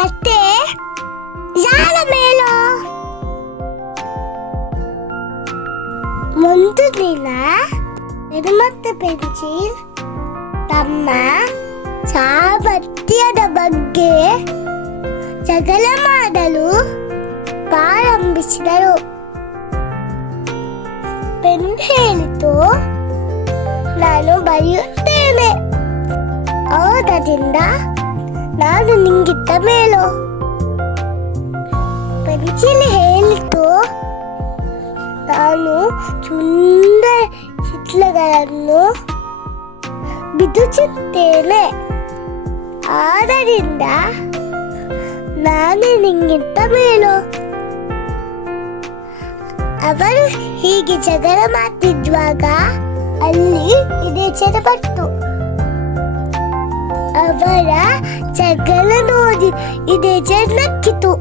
ಕತೆ ಯಾರ ಮೇಲೋ. ಒಂದು ದಿನ ಪೆನ್ ಮತ್ತು ಪೆನ್ಸಿಲ್ ತಮ್ಮ ಸಾಮರ್ಥ್ಯದ ಬಗ್ಗೆ ಜಗಳ ಮಾಡಲು ಪ್ರಾರಂಭಿಸಿದರು. ಪೆನ್ ಹೇಳಿತು, ನಾನು ಬರೆಯುತ್ತೇನೆ, ಆದ್ದರಿಂದ ನಾನು ನಿಂಗಿಂತ ಮೇಲು. ಪೆನ್ಸಿಲ್ ಹೇಳಿತು, ನಾನು ಸುಂದರ ಚಿತ್ರಗಳನ್ನು ಬಿಡಿಸುತ್ತೇನೆ, ಆದ್ದರಿಂದ ನಾನೇ ನಿಂಗಿಂತ ಮೇಲು. ಅವರು ಹೀಗೆ ಜಗಳ ಮಾಡ್ತಿದ್ವಾಗ ಅಲ್ಲಿ ವಿದೇಶದ ಬಂತು. ಅವರ ಜಗಳ ನೋಡಿ ವಿದೇಶ ನಕ್ಕಿತು.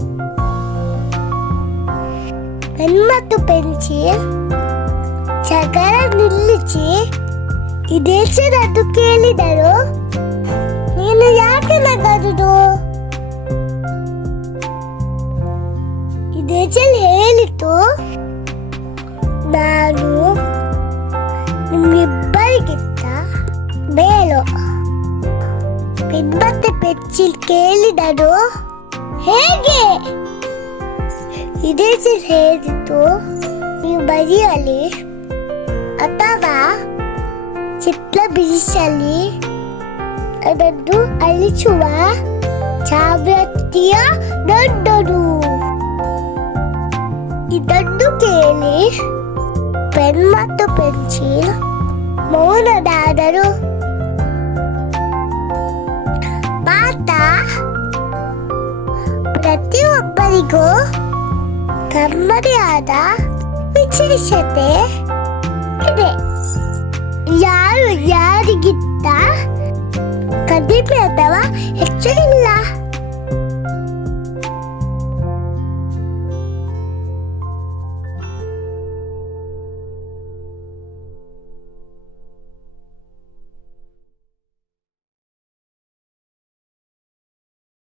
ಪೆನ್ ಮತ್ತು ಪೆನ್ಸಿಲ್ ಜಗಳ ನಿಲ್ಲಿಸಿ ವಿದೇಶದದ್ದು ಕೇಳಿದರು, ನೀನು ಯಾಕೆ ನಗರುದು? ವಿದೇಶದಲ್ಲಿ ಹೇಳಿತು, ನಾನು ನಿಮ್ಮಿಬ್ಬರಿಗಿಂತ ಮೇಲು. ಪೆನ್ ಮತ್ತೆ ಪೆನ್ಸಿಲ್ ಕೇಳಿದರು, ಹೇಗೆ? ವಿದೇಶದಲ್ಲಿ ಹೇಳಿತು, ನೀವು ಬರೆಯಲಿ ಅಥವಾ ಚಿತ್ರ ಬಿಡಿಸಲಿ ಅದನ್ನು ಅಳಿಸುವ ಸಾಮರ್ಥ್ಯ ದೊಡ್ಡದು. ಇದನ್ನು ಕೇಳಿ ಪೆನ್ ಮತ್ತು ಪೆನ್ಸಿಲ್ ಮೌನರಾದರು. ಪಾಠ: ಪ್ರತಿಯೊಬ್ಬರಿಗೂ ತಮ್ಮದೇ ಆದ ವಿಶೇಷತೆ ಇದೆ. ಯಾರು ಯಾರಿಗಿಂತ ಕಡಿಮೆ ಅಥವಾ ಹೆಚ್ಚು